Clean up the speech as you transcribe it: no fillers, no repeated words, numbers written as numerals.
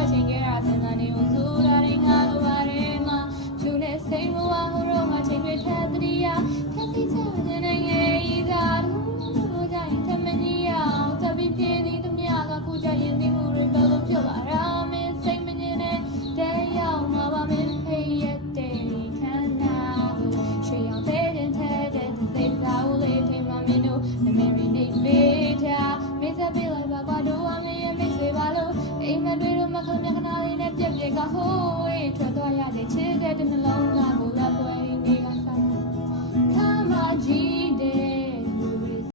ထွက်ချိန်ခဲ့တာစဉ်းစားနေဦးဆိုတာတွေငါလိုပါတယ်ငါလူနဲ့စိတ်မဝဟိုတော့ငါချိန်တွေထက်တည်းရထက်ပြီးချင်တဲ့ငယ်ဤသာတို့ကြရင်ထမကြီးအောင်တပီပြင်းသည်တမကခုကြရင်ဒီမှုတွေဘယ်လိုဖြစ်လာတာမင်းစိတ်မငြင်းနဲ့တဲရောက်မှာပါမင်းဖေးရတဲ့ခန္ဓာကိုရွှေရောင်တဲ့တဲ့စိတ်သာဦးလေးထင်မှမင်းတို့ memory နေပေးတာမင်းစပ်ပြလိုက်ပါကွာတို့အမေရဲ့မိတ်ဆွေပါလို့အိမ်မတွေတို့မခလမြခဏလေးနဲ့ပြက်ပြက်ကဟိုးဝေးထွက်သွားရတဲ့ချစ်တဲ့